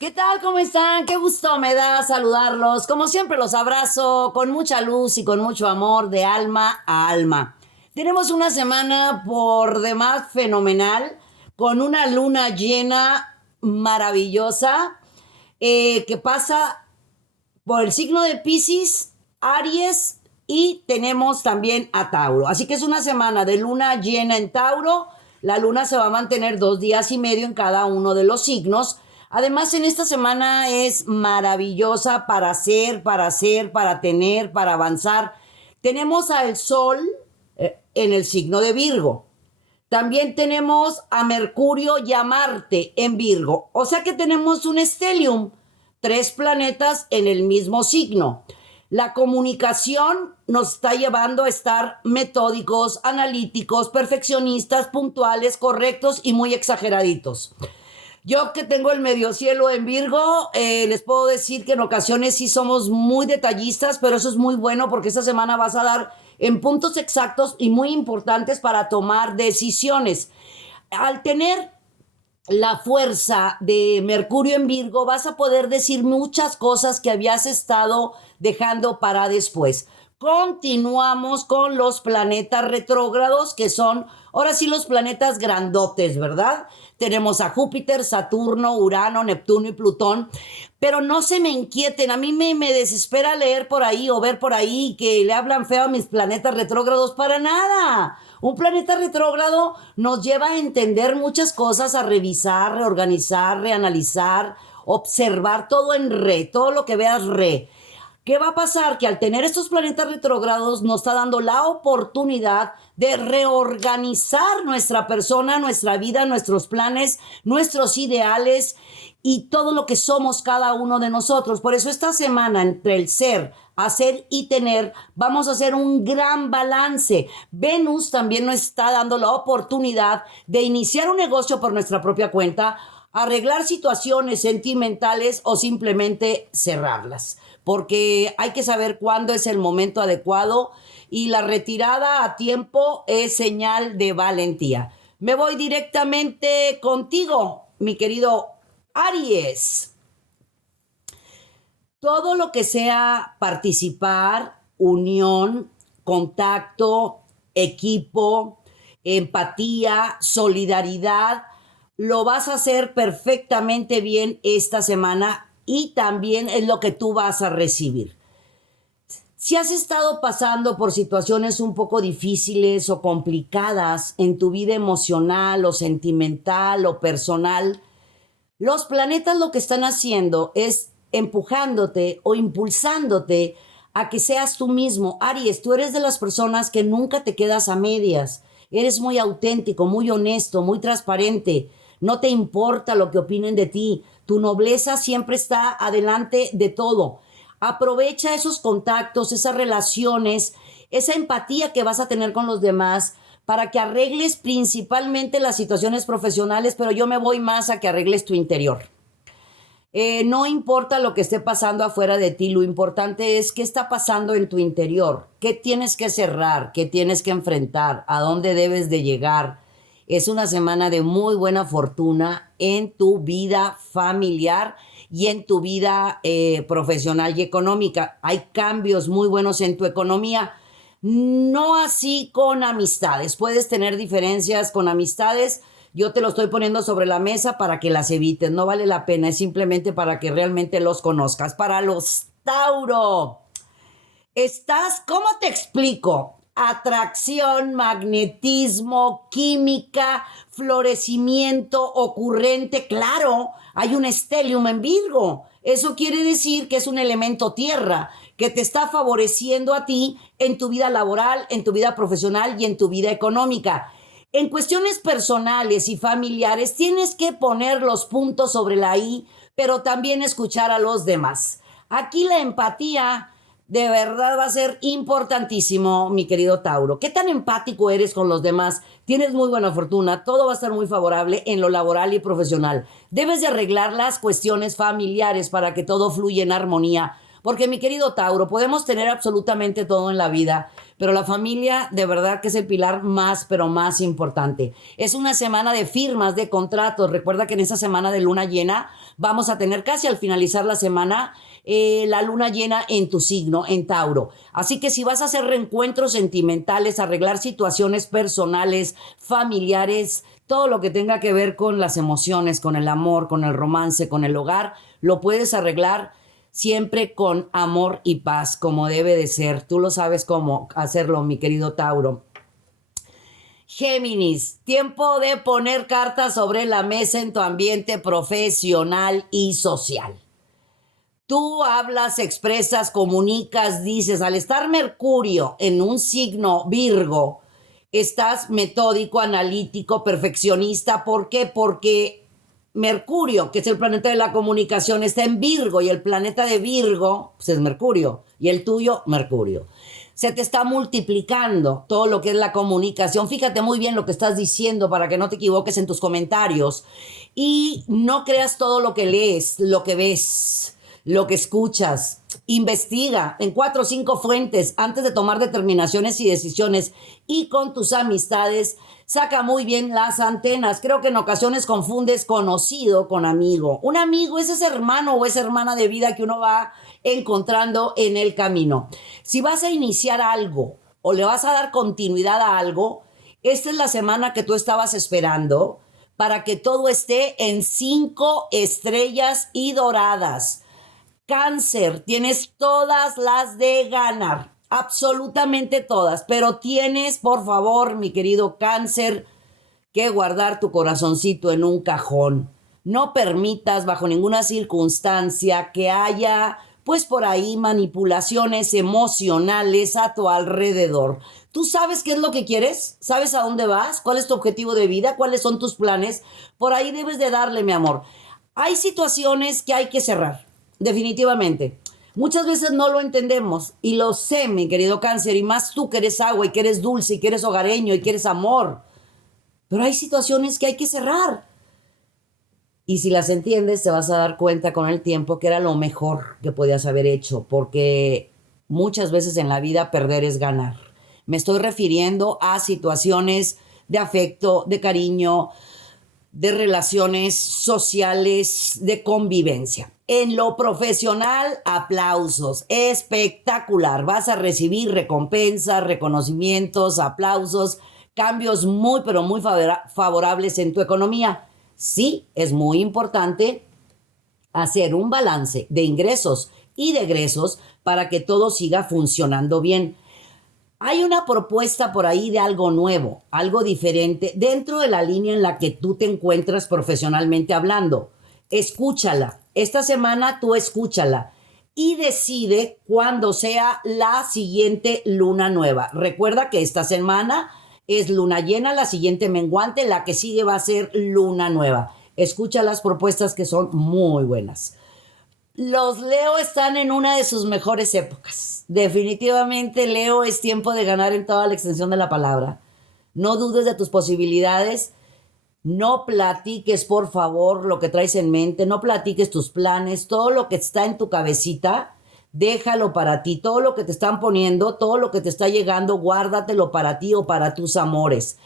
¿Qué tal? ¿Cómo están? Qué gusto me da saludarlos. Como siempre los abrazo con mucha luz y con mucho amor de alma a alma. Tenemos una semana por demás fenomenal, con una luna llena maravillosa que pasa por el signo de Piscis, Aries y tenemos también a Tauro. Así que es una semana de luna llena en Tauro. La luna se va a mantener 2 días y medio en cada uno de los signos. Además, en esta semana es maravillosa para tener, para avanzar. Tenemos al Sol en el signo de Virgo. También tenemos a Mercurio y a Marte en Virgo. O sea que tenemos un stellium, 3 planetas en el mismo signo. La comunicación nos está llevando a estar metódicos, analíticos, perfeccionistas, puntuales, correctos y muy exageraditos. Yo que tengo el medio cielo en Virgo, les puedo decir que en ocasiones sí somos muy detallistas, pero eso es muy bueno porque esta semana vas a dar en puntos exactos y muy importantes para tomar decisiones. Al tener la fuerza de Mercurio en Virgo, vas a poder decir muchas cosas que habías estado dejando para después. Continuamos con los planetas retrógrados, que son ahora sí los planetas grandotes, ¿verdad? Tenemos a Júpiter, Saturno, Urano, Neptuno y Plutón, pero no se me inquieten, a mí me desespera leer por ahí o ver por ahí que le hablan feo a mis planetas retrógrados, para nada. Un planeta retrógrado nos lleva a entender muchas cosas, a revisar, reorganizar, reanalizar, observar todo en todo lo que veas ¿Qué va a pasar? Que al tener estos planetas retrógrados nos está dando la oportunidad de reorganizar nuestra persona, nuestra vida, nuestros planes, nuestros ideales y todo lo que somos cada uno de nosotros. Por eso esta semana entre el ser, hacer y tener, vamos a hacer un gran balance. Venus también nos está dando la oportunidad de iniciar un negocio por nuestra propia cuenta, arreglar situaciones sentimentales o simplemente cerrarlas, porque hay que saber cuándo es el momento adecuado y la retirada a tiempo es señal de valentía. Me voy directamente contigo, mi querido Aries. Todo lo que sea participar, unión, contacto, equipo, empatía, solidaridad, lo vas a hacer perfectamente bien esta semana y también es lo que tú vas a recibir. Si has estado pasando por situaciones un poco difíciles o complicadas en tu vida emocional o sentimental o personal, los planetas lo que están haciendo es empujándote o impulsándote a que seas tú mismo. Aries, tú eres de las personas que nunca te quedas a medias. Eres muy auténtico, muy honesto, muy transparente. No te importa lo que opinen de ti. Tu nobleza siempre está adelante de todo. Aprovecha esos contactos, esas relaciones, esa empatía que vas a tener con los demás para que arregles principalmente las situaciones profesionales, pero yo me voy más a que arregles tu interior. No importa lo que esté pasando afuera de ti, lo importante es qué está pasando en tu interior, qué tienes que cerrar, qué tienes que enfrentar, a dónde debes de llegar. Es una semana de muy buena fortuna en tu vida familiar y en tu vida profesional y económica. Hay cambios muy buenos en tu economía. No así con amistades. Puedes tener diferencias con amistades. Yo te lo estoy poniendo sobre la mesa para que las evites. No vale la pena. Es simplemente para que realmente los conozcas. Para los Tauro. ¿Cómo te explico? Atracción, magnetismo, química, florecimiento, ocurrente. Claro, hay un stellium en Virgo. Eso quiere decir que es un elemento tierra que te está favoreciendo a ti en tu vida laboral, en tu vida profesional y en tu vida económica. En cuestiones personales y familiares tienes que poner los puntos sobre la I, pero también escuchar a los demás. Aquí la empatía de verdad va a ser importantísimo, mi querido Tauro. ¿Qué tan empático eres con los demás? Tienes muy buena fortuna, todo va a estar muy favorable en lo laboral y profesional. Debes de arreglar las cuestiones familiares para que todo fluya en armonía, Porque mi querido Tauro, podemos tener absolutamente todo en la vida, pero la familia de verdad que es el pilar más, pero más importante. Es una semana de firmas, de contratos. Recuerda que en esa semana de luna llena vamos a tener casi al finalizar la semana la luna llena en tu signo, en Tauro. Así que si vas a hacer reencuentros sentimentales, arreglar situaciones personales, familiares, todo lo que tenga que ver con las emociones, con el amor, con el romance, con el hogar, lo puedes arreglar siempre con amor y paz, como debe de ser. Tú lo sabes cómo hacerlo, mi querido Tauro. Géminis, tiempo de poner cartas sobre la mesa en tu ambiente profesional y social. Tú hablas, expresas, comunicas, dices, al estar Mercurio en un signo Virgo, estás metódico, analítico, perfeccionista. ¿Por qué? Porque Mercurio, que es el planeta de la comunicación, está en Virgo y el planeta de Virgo pues es Mercurio y el tuyo, Mercurio. Se te está multiplicando todo lo que es la comunicación. Fíjate muy bien lo que estás diciendo para que no te equivoques en tus comentarios y no creas todo lo que lees, lo que ves, lo que escuchas. Investiga en 4 o 5 fuentes antes de tomar determinaciones y decisiones, y con tus amistades saca muy bien las antenas. Creo que en ocasiones confundes conocido con amigo. Un amigo es ese hermano o esa hermana de vida que uno va encontrando en el camino. Si vas a iniciar algo o le vas a dar continuidad a algo, esta es la semana que tú estabas esperando para que todo esté en 5 estrellas y doradas. Cáncer, tienes todas las de ganar, absolutamente todas, pero tienes, por favor, mi querido Cáncer, que guardar tu corazoncito en un cajón. No permitas bajo ninguna circunstancia que haya, pues por ahí, manipulaciones emocionales a tu alrededor. ¿Tú sabes qué es lo que quieres? ¿Sabes a dónde vas? ¿Cuál es tu objetivo de vida? ¿Cuáles son tus planes? Por ahí debes de darle, mi amor. Hay situaciones que hay que cerrar, definitivamente. Muchas veces no lo entendemos y lo sé, mi querido Cáncer, y más tú que eres agua y que eres dulce y que eres hogareño y que eres amor. Pero hay situaciones que hay que cerrar. Y si las entiendes, te vas a dar cuenta con el tiempo que era lo mejor que podías haber hecho, porque muchas veces en la vida perder es ganar. Me estoy refiriendo a situaciones de afecto, de cariño, de relaciones sociales, de convivencia. En lo profesional, aplausos, espectacular. Vas a recibir recompensas, reconocimientos, aplausos, cambios muy, pero muy favorables en tu economía. Sí, es muy importante hacer un balance de ingresos y de egresos para que todo siga funcionando bien. Hay una propuesta por ahí de algo nuevo, algo diferente, dentro de la línea en la que tú te encuentras profesionalmente hablando. Escúchala. Esta semana tú escúchala y decide cuándo sea la siguiente luna nueva. Recuerda que esta semana es luna llena, la siguiente menguante, la que sigue va a ser luna nueva. Escucha las propuestas que son muy buenas. Los Leo están en una de sus mejores épocas. Definitivamente, Leo, es tiempo de ganar en toda la extensión de la palabra. No dudes de tus posibilidades. No platiques, por favor, lo que traes en mente. No platiques tus planes. Todo lo que está en tu cabecita, déjalo para ti. Todo lo que te están poniendo, todo lo que te está llegando, guárdatelo para ti o para tus amores.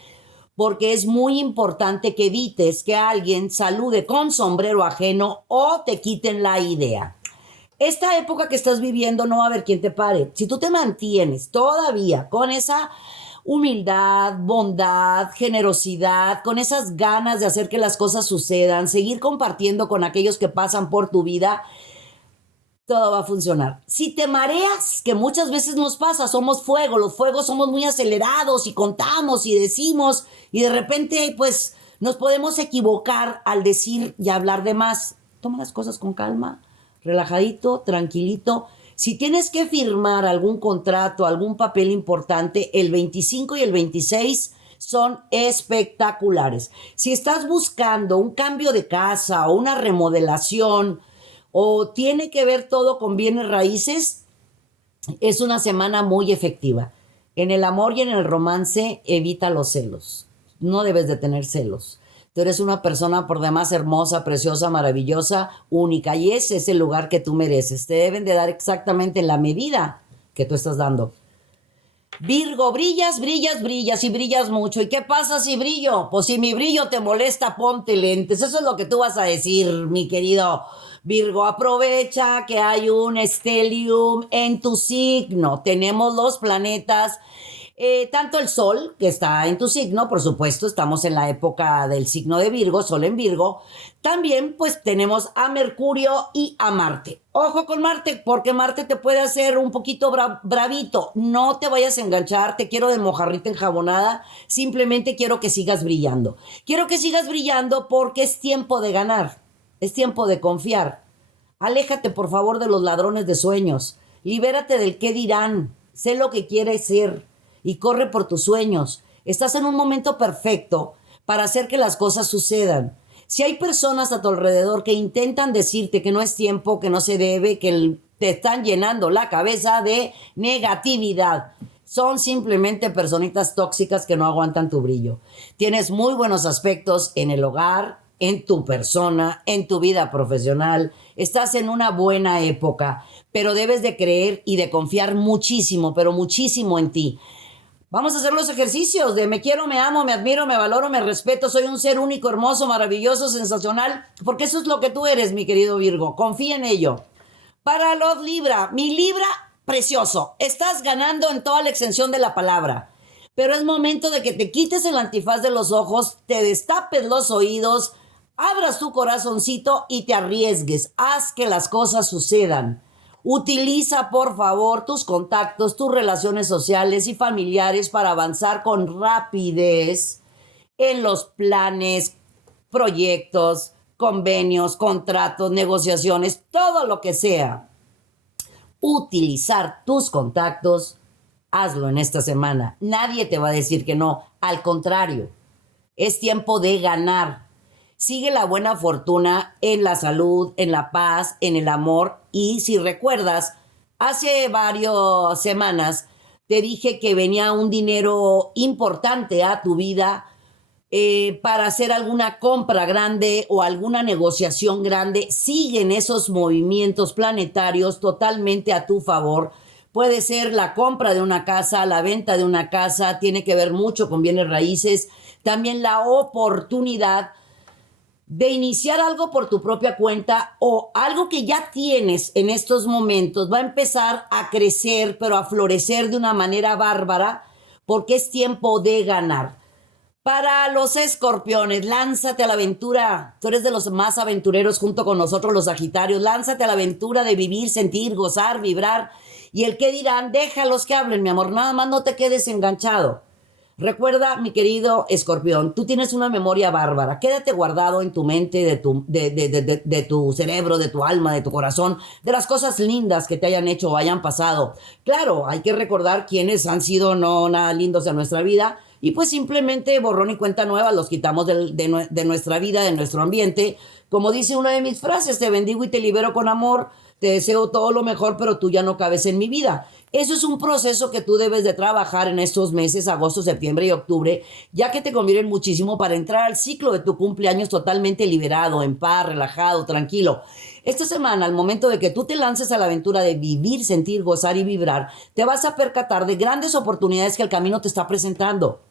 Porque es muy importante que evites que alguien salude con sombrero ajeno o te quiten la idea. Esta época que estás viviendo no va a haber quien te pare. Si tú te mantienes todavía con esa humildad, bondad, generosidad, con esas ganas de hacer que las cosas sucedan, seguir compartiendo con aquellos que pasan por tu vida, todo va a funcionar. Si te mareas, que muchas veces nos pasa, somos fuego, los fuegos somos muy acelerados y contamos y decimos y de repente pues nos podemos equivocar al decir y hablar de más. Toma las cosas con calma, relajadito, tranquilito. Si tienes que firmar algún contrato, algún papel importante, el 25 y el 26 son espectaculares. Si estás buscando un cambio de casa o una remodelación, o tiene que ver todo con bienes raíces, es una semana muy efectiva. En el amor y en el romance, evita los celos. No debes de tener celos. Tú eres una persona por demás hermosa, preciosa, maravillosa, única. Y ese es el lugar que tú mereces. Te deben de dar exactamente la medida que tú estás dando. Virgo, brillas, brillas, brillas y brillas mucho. ¿Y qué pasa si brillo? Pues si mi brillo te molesta, ponte lentes. Eso es lo que tú vas a decir, mi querido Virgo. Aprovecha que hay un stellium en tu signo. Tenemos los planetas, tanto el Sol, que está en tu signo, por supuesto, estamos en la época del signo de Virgo, Sol en Virgo. También pues tenemos a Mercurio y a Marte. Ojo con Marte, porque Marte te puede hacer un poquito bravito. No te vayas a enganchar, te quiero de mojarrita enjabonada. Simplemente quiero que sigas brillando. Quiero que sigas brillando porque es tiempo de ganar, es tiempo de confiar. Aléjate, por favor, de los ladrones de sueños. Libérate del qué dirán. Sé lo que quieres ser y corre por tus sueños. Estás en un momento perfecto para hacer que las cosas sucedan. Si hay personas a tu alrededor que intentan decirte que no es tiempo, que no se debe, que te están llenando la cabeza de negatividad, son simplemente personitas tóxicas que no aguantan tu brillo. Tienes muy buenos aspectos en el hogar, en tu persona, en tu vida profesional. Estás en una buena época, pero debes de creer y de confiar muchísimo, pero muchísimo en ti. Vamos a hacer los ejercicios de me quiero, me amo, me admiro, me valoro, me respeto. Soy un ser único, hermoso, maravilloso, sensacional. Porque eso es lo que tú eres, mi querido Virgo. Confía en ello. Para los Libra, mi Libra precioso. Estás ganando en toda la extensión de la palabra. Pero es momento de que te quites el antifaz de los ojos, te destapes los oídos, abras tu corazoncito y te arriesgues. Haz que las cosas sucedan. Utiliza, por favor, tus contactos, tus relaciones sociales y familiares para avanzar con rapidez en los planes, proyectos, convenios, contratos, negociaciones, todo lo que sea. Utilizar tus contactos, hazlo en esta semana. Nadie te va a decir que no. Al contrario, es tiempo de ganar. Sigue la buena fortuna en la salud, en la paz, en el amor. Y si recuerdas, hace varias semanas te dije que venía un dinero importante a tu vida para hacer alguna compra grande o alguna negociación grande. Siguen esos movimientos planetarios totalmente a tu favor. Puede ser la compra de una casa, la venta de una casa, tiene que ver mucho con bienes raíces. También la oportunidad de iniciar algo por tu propia cuenta o algo que ya tienes en estos momentos va a empezar a crecer, pero a florecer de una manera bárbara, porque es tiempo de ganar. Para los escorpiones, lánzate a la aventura. Tú eres de los más aventureros junto con nosotros los sagitarios. Lánzate a la aventura de vivir, sentir, gozar, vibrar. Y el que dirán, déjalos que hablen, mi amor. Nada más no te quedes enganchado. Recuerda, mi querido escorpión, tú tienes una memoria bárbara. Quédate guardado en tu mente, de tu cerebro, de tu alma, de tu corazón, de las cosas lindas que te hayan hecho o hayan pasado. Claro, hay que recordar quiénes han sido no nada lindos en nuestra vida y pues simplemente borrón y cuenta nueva los quitamos de nuestra vida, de nuestro ambiente. Como dice una de mis frases, te bendigo y te libero con amor. Te deseo todo lo mejor, pero tú ya no cabes en mi vida. Eso es un proceso que tú debes de trabajar en estos meses, agosto, septiembre y octubre, ya que te conviene muchísimo para entrar al ciclo de tu cumpleaños totalmente liberado, en paz, relajado, tranquilo. Esta semana, al momento de que tú te lances a la aventura de vivir, sentir, gozar y vibrar, te vas a percatar de grandes oportunidades que el camino te está presentando.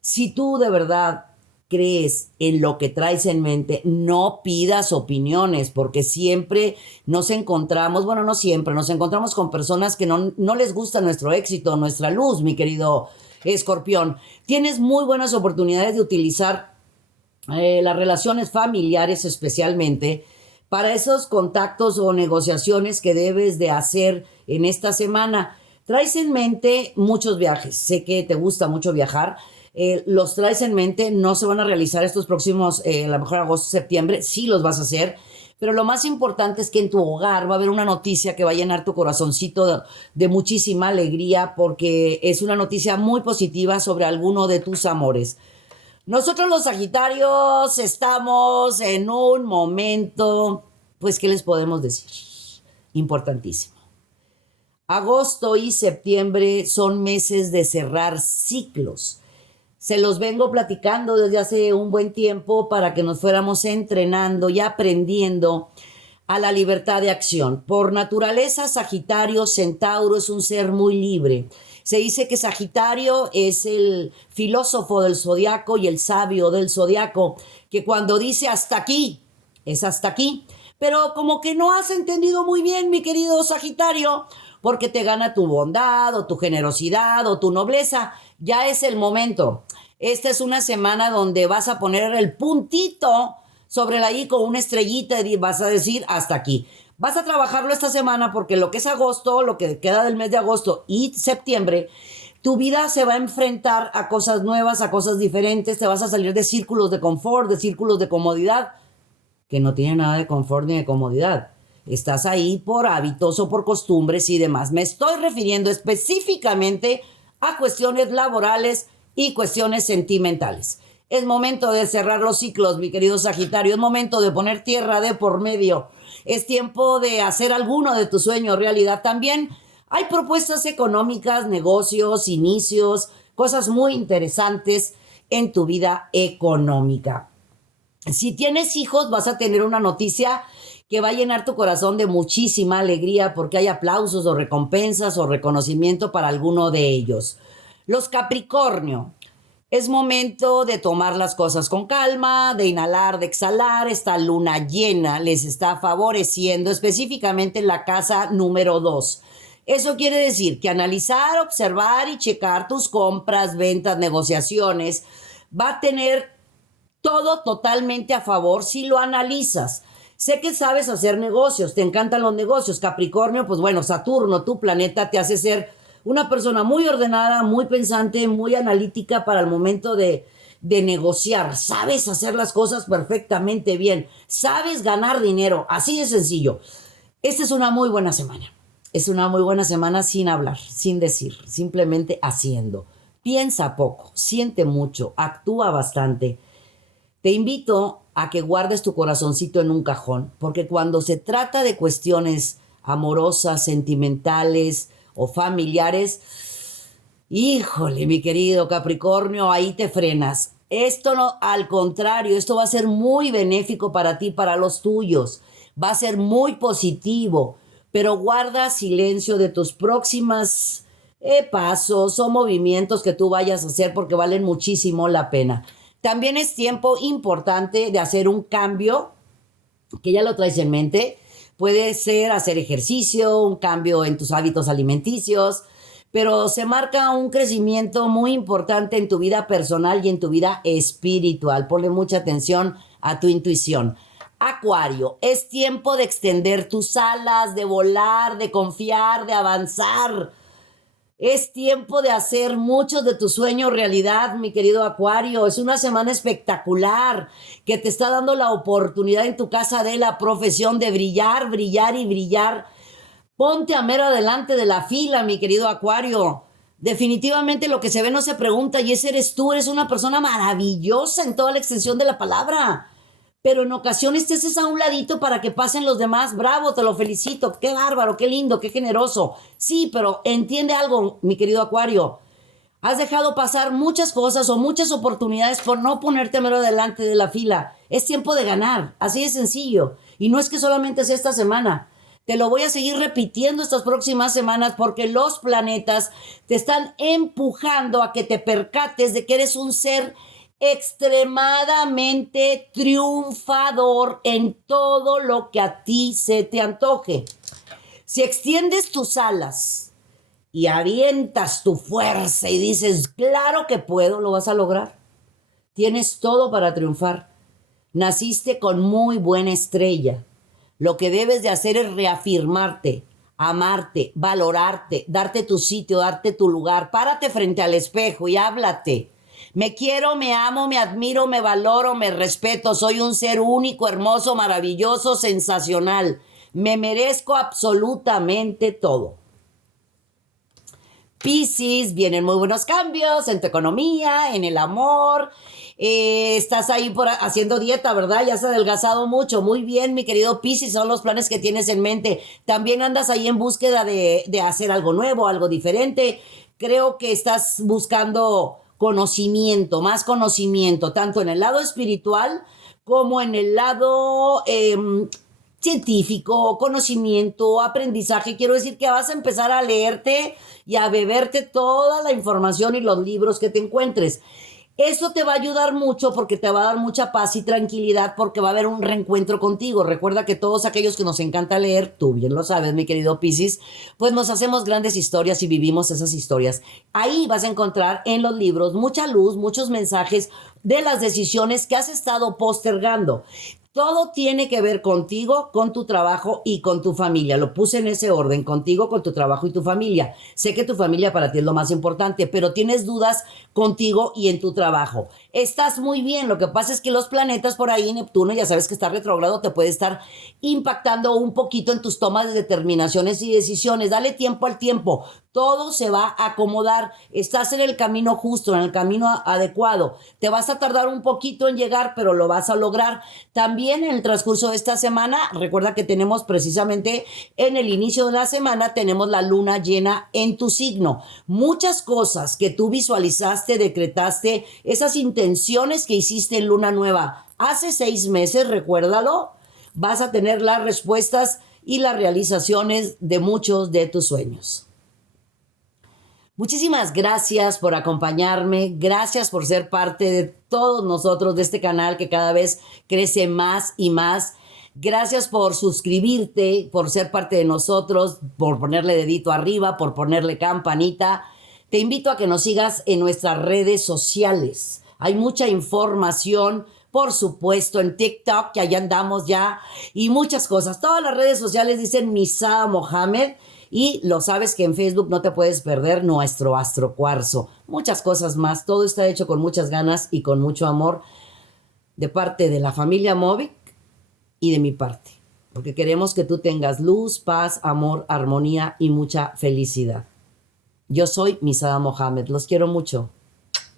Si tú de verdad crees en lo que traes en mente, no pidas opiniones, porque siempre nos encontramos, bueno, no siempre, nos encontramos con personas que no les gusta nuestro éxito, nuestra luz, mi querido escorpión. Tienes muy buenas oportunidades de utilizar las relaciones familiares especialmente para esos contactos o negociaciones que debes de hacer en esta semana. Traes en mente muchos viajes, sé que te gusta mucho viajar. Los traes en mente, no se van a realizar estos próximos, a lo mejor agosto, septiembre, sí los vas a hacer, pero lo más importante es que en tu hogar va a haber una noticia que va a llenar tu corazoncito de muchísima alegría, porque es una noticia muy positiva sobre alguno de tus amores. Nosotros los Sagitarios estamos en un momento, pues, ¿qué les podemos decir? Importantísimo. Agosto y septiembre son meses de cerrar ciclos. Se los vengo platicando desde hace un buen tiempo para que nos fuéramos entrenando y aprendiendo a la libertad de acción. Por naturaleza, Sagitario, Centauro es un ser muy libre. Se dice que Sagitario es el filósofo del zodiaco y el sabio del zodiaco, que cuando dice hasta aquí, es hasta aquí. Pero como que no has entendido muy bien, mi querido Sagitario, porque te gana tu bondad o tu generosidad o tu nobleza. Ya es el momento. Esta es una semana donde vas a poner el puntito sobre la I con una estrellita y vas a decir hasta aquí. Vas a trabajarlo esta semana porque lo que es agosto, lo que queda del mes de agosto y septiembre, tu vida se va a enfrentar a cosas nuevas, a cosas diferentes, te vas a salir de círculos de confort, de círculos de comodidad, que no tiene nada de confort ni de comodidad. Estás ahí por hábitos o por costumbres y demás. Me estoy refiriendo específicamente a cuestiones laborales y cuestiones sentimentales. Es momento de cerrar los ciclos, mi querido Sagitario. Es momento de poner tierra de por medio. Es tiempo de hacer alguno de tus sueños realidad. También hay propuestas económicas, negocios, inicios, cosas muy interesantes en tu vida económica. Si tienes hijos, vas a tener una noticia que va a llenar tu corazón de muchísima alegría porque hay aplausos o recompensas o reconocimiento para alguno de ellos. Los Capricornio. Es momento de tomar las cosas con calma, de inhalar, de exhalar. Esta luna llena les está favoreciendo específicamente en la casa número 2. Eso quiere decir que analizar, observar y checar tus compras, ventas, negociaciones va a tener todo totalmente a favor si lo analizas. Sé que sabes hacer negocios, te encantan los negocios. Capricornio, pues bueno, Saturno, tu planeta, te hace ser una persona muy ordenada, muy pensante, muy analítica para el momento de negociar. Sabes hacer las cosas perfectamente bien. Sabes ganar dinero. Así de sencillo. Esta es una muy buena semana. Es una muy buena semana sin hablar, sin decir, simplemente haciendo. Piensa poco, siente mucho, actúa bastante. Te invito a que guardes tu corazoncito en un cajón, porque cuando se trata de cuestiones amorosas, sentimentales o familiares, híjole, mi querido Capricornio, ahí te frenas. Esto no, al contrario, esto va a ser muy benéfico para ti, para los tuyos. Va a ser muy positivo, pero guarda silencio de tus próximas pasos o movimientos que tú vayas a hacer porque valen muchísimo la pena. También es tiempo importante de hacer un cambio, que ya lo traes en mente. Puede ser hacer ejercicio, un cambio en tus hábitos alimenticios, pero se marca un crecimiento muy importante en tu vida personal y en tu vida espiritual. Ponle mucha atención a tu intuición. Acuario, es tiempo de extender tus alas, de volar, de confiar, de avanzar. Es tiempo de hacer muchos de tus sueños realidad, mi querido Acuario. Es una semana espectacular que te está dando la oportunidad en tu casa de la profesión de brillar, brillar y brillar. Ponte a mero adelante de la fila, mi querido Acuario. Definitivamente lo que se ve no se pregunta y ese eres tú. Eres una persona maravillosa en toda la extensión de la palabra. Pero en ocasiones te haces a un ladito para que pasen los demás. Bravo, te lo felicito. Qué bárbaro, qué lindo, qué generoso. Sí, pero entiende algo, mi querido Acuario. Has dejado pasar muchas cosas o muchas oportunidades por no ponerte mero delante de la fila. Es tiempo de ganar, así de sencillo. Y no es que solamente sea esta semana. Te lo voy a seguir repitiendo estas próximas semanas porque los planetas te están empujando a que te percates de que eres un ser extremadamente triunfador en todo lo que a ti se te antoje. Si extiendes tus alas y avientas tu fuerza y dices, claro que puedo, lo vas a lograr. Tienes todo para triunfar. Naciste con muy buena estrella. Lo que debes de hacer es reafirmarte, amarte, valorarte, darte tu sitio, darte tu lugar. Párate frente al espejo y háblate. Me quiero, me amo, me admiro, me valoro, me respeto. Soy un ser único, hermoso, maravilloso, sensacional. Me merezco absolutamente todo. Piscis, vienen muy buenos cambios en tu economía, en el amor. Estás ahí haciendo dieta, ¿verdad? Ya has adelgazado mucho. Muy bien, mi querido Piscis, son los planes que tienes en mente. También andas ahí en búsqueda de hacer algo nuevo, algo diferente. Creo que estás buscando conocimiento, tanto en el lado espiritual como en el lado científico, conocimiento, aprendizaje. Quiero decir que vas a empezar a leerte y a beberte toda la información y los libros que te encuentres. Eso te va a ayudar mucho porque te va a dar mucha paz y tranquilidad porque va a haber un reencuentro contigo. Recuerda que todos aquellos que nos encanta leer, tú bien lo sabes, mi querido Piscis, pues nos hacemos grandes historias y vivimos esas historias. Ahí vas a encontrar en los libros mucha luz, muchos mensajes de las decisiones que has estado postergando. Todo tiene que ver contigo, con tu trabajo y con tu familia. Lo puse en ese orden, contigo, con tu trabajo y tu familia. Sé que tu familia para ti es lo más importante, pero tienes dudas contigo y en tu trabajo. Estás muy bien, lo que pasa es que los planetas por ahí, Neptuno, ya sabes que está retrógrado, te puede estar impactando un poquito en tus tomas de determinaciones y decisiones. Dale tiempo al tiempo. Todo se va a acomodar. Estás en el camino justo, en el camino adecuado. Te vas a tardar un poquito en llegar, pero lo vas a lograr. También en el transcurso de esta semana, recuerda que tenemos precisamente en el inicio de la semana, tenemos la luna llena en tu signo. Muchas cosas que tú visualizaste, decretaste, esas intenciones que hiciste en luna nueva hace 6 meses, recuérdalo, vas a tener las respuestas y las realizaciones de muchos de tus sueños. Muchísimas gracias por acompañarme, gracias por ser parte de todos nosotros, de este canal que cada vez crece más y más. Gracias por suscribirte, por ser parte de nosotros, por ponerle dedito arriba, por ponerle campanita. Te invito a que nos sigas en nuestras redes sociales. Hay mucha información, por supuesto, en TikTok, que allá andamos ya, y muchas cosas. Todas las redes sociales dicen Misada Mohamed. Y lo sabes que en Facebook no te puedes perder nuestro astrocuarzo. Muchas cosas más. Todo está hecho con muchas ganas y con mucho amor de parte de la familia Movic y de mi parte. Porque queremos que tú tengas luz, paz, amor, armonía y mucha felicidad. Yo soy Misada Mohamed. Los quiero mucho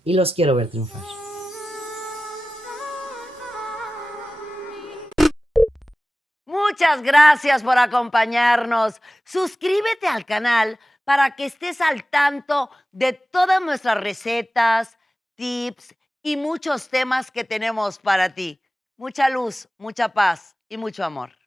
y los quiero ver triunfar. Muchas gracias por acompañarnos. Suscríbete al canal para que estés al tanto de todas nuestras recetas, tips y muchos temas que tenemos para ti. Mucha luz, mucha paz y mucho amor.